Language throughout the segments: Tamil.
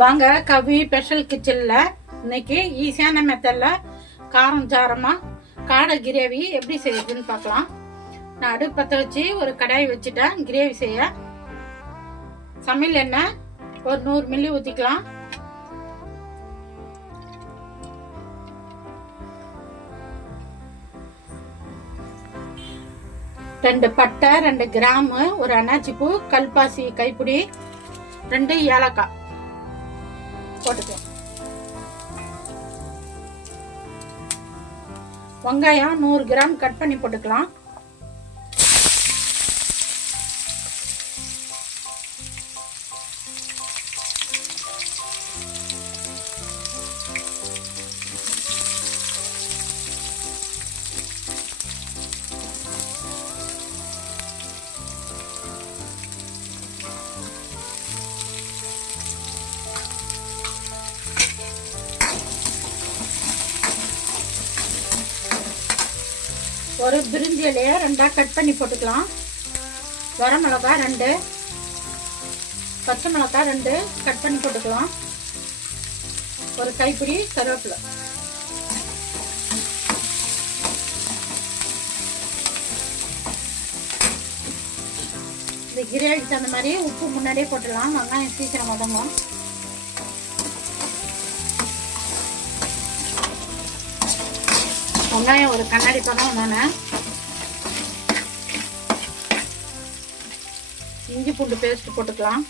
வாங்க கவி ஸ்பெஷல் கிச்சனில் இன்னைக்கு ஈஸியான மெத்தடில் காரம் சாரமாக காடை கிரேவி எப்படி செய்யுதுன்னு பார்க்கலாம். நான் அடுப்பு பற்ற வச்சு ஒரு கடாய் வச்சுட்டேன். கிரேவி செய்ய சமையல் எண்ணெய் ஒரு 100 மில்லி ஊற்றிக்கலாம். ரெண்டு பட்டை, 2 கிராமு, ஒரு அன்னாச்சி பூ, கல்பாசி கைப்பிடி, 2 ஏலக்காய் போட்டுக்கலாம். வெங்காயம் 100 கிராம் கட் பண்ணி போட்டுக்கலாம். ஒரு பிரிஞ்சி இலையை 2 கட் பண்ணி போட்டுக்கலாம். வரமிளகாய் 2, பச்சை மிளகாய் 2 கட் பண்ணி போட்டுக்கலாம். ஒரு கைப்பிடி கருவேப்பிலை. இந்த கிரேவிக்கு தகுந்த மாதிரி உப்பு முன்னாடியே போட்டுடலாம். வெங்காயம் சீக்கிரம் வதங்கும். வெங்காயம் ஒரு கண்ணாடி பதம் நான் இஞ்சி பூண்டு பேஸ்ட் போட்டுக்கலாம்.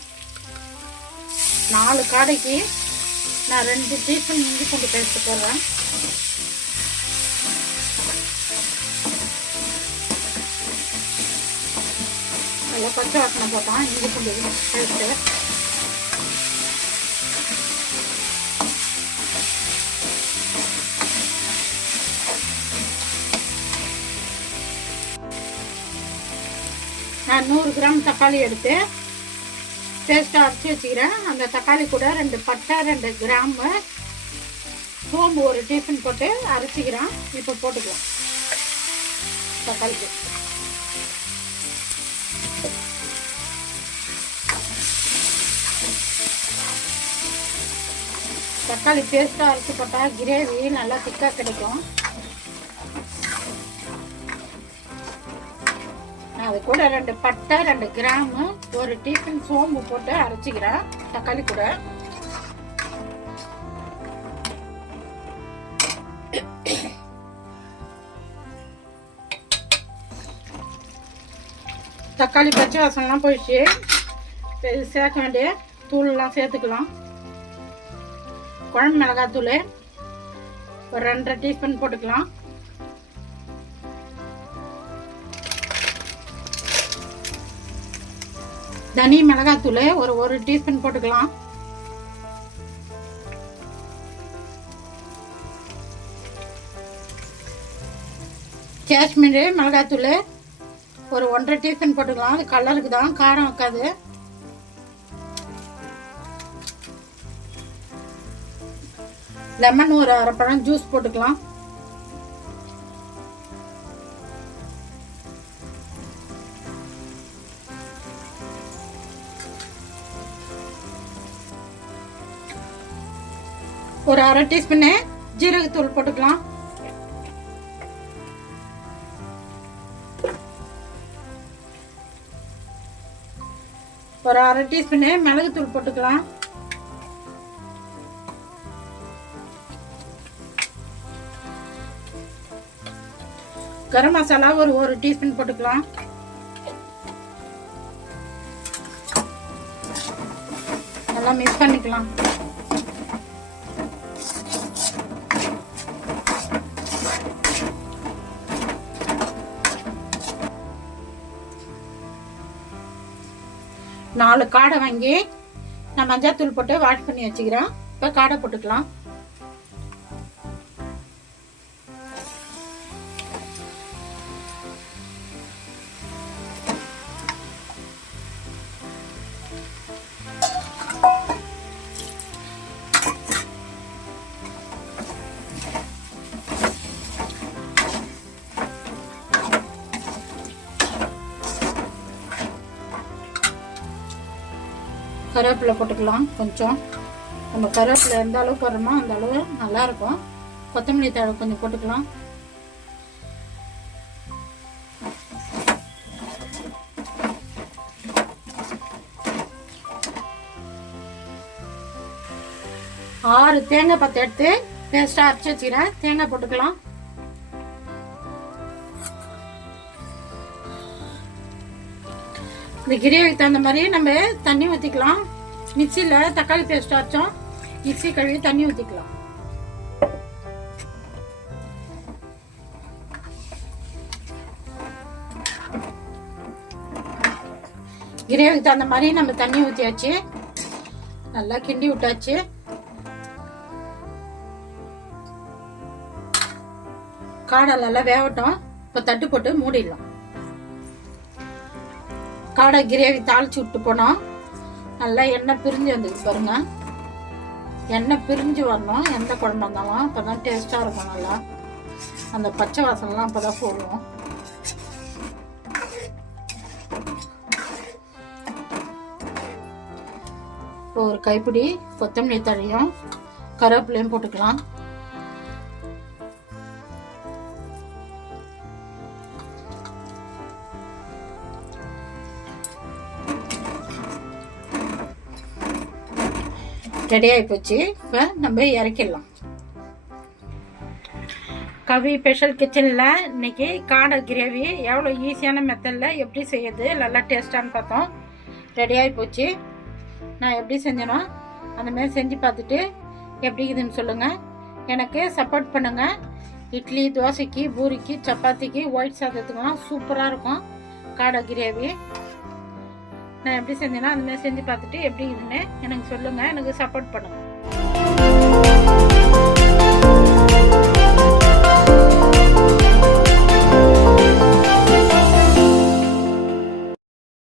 4 காடைக்கு நான் 2 டீஸ்பூன் இஞ்சி பூண்டு பேஸ்ட் போடுறேன். அதில் பச்சை வாசனை போட்டோம். இஞ்சி பூண்டு பேஸ்ட்டு நான் 100 கிராம் தக்காளி எடுத்து பேஸ்ட்டாக அரைச்சி வச்சுக்கிறேன். அந்த தக்காளி கூட 2 பட்டை, 2 கிராம்பு, சோம்பு ஒரு டீஸ்பூன் போட்டு அரைச்சிக்கிறேன். இப்போ போட்டுக்கலாம் தக்காளி பேஸ்ட். தக்காளி பேஸ்ட்டாக அரைச்சி போட்டால் கிரேவி நல்லா திக்காக கிடைக்கும். அது கூட 2 பட்டை, 2 கிராமு, ஒரு டீஸ்பூன் சோம்பு போட்டு அரைச்சிக்கிறேன் தக்காளி கூட. தக்காளி பச்சை வாசனைலாம் போயிடுச்சு. சேர்க்க வேண்டிய தூள்லாம் சேர்த்துக்கலாம். குழம்பு மிளகாய் தூள் ஒரு 2.5 டீஸ்பூன் போட்டுக்கலாம். தனி மிளகாத்தூள் ஒரு 1 டீஸ்பூன் போட்டுக்கலாம். காஷ்மீரி மிளகாத்தூள் ஒரு 1.5 டீஸ்பூன் போட்டுக்கலாம். அது கலருக்கு தான், காரம் வைக்காது. லெமன் ஒரு 1/2 பழம் ஜூஸ் போட்டுக்கலாம். ஒரு 1/2 டீஸ்பூன் ஜீரகத்தூள் போட்டுக்கலாம். ஒரு 1/2 டீஸ்பூன் மிளகுத்தூள் போட்டுக்கலாம். கரம் மசாலா ஒரு 1 டீஸ்பூன் போட்டுக்கலாம். நல்லா மிக்ஸ் பண்ணிக்கலாம். நாலு காடை வாங்கி நான் மஞ்சள் போட்டு வாஷ் பண்ணி வச்சுக்கிறேன். இப்போ காடை போட்டுக்கலாம். கருவேப்பிலை போட்டுக்கலாம் கொஞ்சம். நம்ம கருவேப்பிலை எந்த அளவு போடுறோமோ அந்த அளவு நல்லாயிருக்கும். கொத்தமல்லி தழை கொஞ்சம் போட்டுக்கலாம். ஆறு தேங்காய் பத்து எடுத்து பேஸ்ட்டாக அரைச்சி வச்சுக்கிறேன். தேங்காய் போட்டுக்கலாம். இந்த கிரேவிக்கு தகுந்த மாதிரி நம்ம தண்ணி ஊற்றிக்கலாம். மிக்சியில் தக்காளி பேஸ்ட் அரைச்சோம், மிக்சி கழுவி தண்ணி ஊற்றிக்கலாம். கிரேவிக்கு தகுந்த மாதிரி நம்ம தண்ணி ஊற்றியாச்சு, நல்லா கிண்டி விட்டாச்சு. காடை நல்லா வேகட்டும். இப்போ தட்டு போட்டு மூடிடலாம். காடை கிரேவி தாளிச்சு விட்டு போனோம். நல்லா எண்ணெய் பிரிஞ்சு வந்துருக்கு பாருங்க. எண்ணெய் பிரிஞ்சு வரணும் எந்த குழம்பு இருந்தாலும். அப்போதான் டேஸ்டாக இருக்கும். நல்லா அந்த பச்சை வாசனைலாம் அப்போதான் போடுவோம். இப்போ ஒரு கைப்பிடி கொத்தமல்லி தழையும் கருவேப்பிலையும் போட்டுக்கலாம். ரெடி ஆகி போச்சு. இப்போ நம்ம இறக்கிடலாம். கவி ஸ்பெஷல் கிச்சனில் இன்னைக்கு காடை கிரேவி எவ்வளோ ஈஸியான மெத்தடில் எப்படி செய்யுது, நல்லா டேஸ்டானு பார்த்தோம். ரெடி ஆகி போச்சு. நான் எப்படி செஞ்சேனோ அந்தமாரி செஞ்சு பார்த்துட்டு எப்படி இருக்குதுன்னு சொல்லுங்கள். எனக்கு சப்போர்ட் பண்ணுங்கள். இட்லி, தோசைக்கு, பூரிக்கு, சப்பாத்திக்கு, ஒயிட் சாதத்துக்குலாம் சூப்பராக இருக்கும் காடை கிரேவி. நான் எப்படி செஞ்சேன்னா அந்தமாதிரி செஞ்சு பார்த்துட்டு எப்படி இதுன்னு எனக்கு சொல்லுங்கள். எனக்கு சப்போர்ட் பண்ணுங்கள்.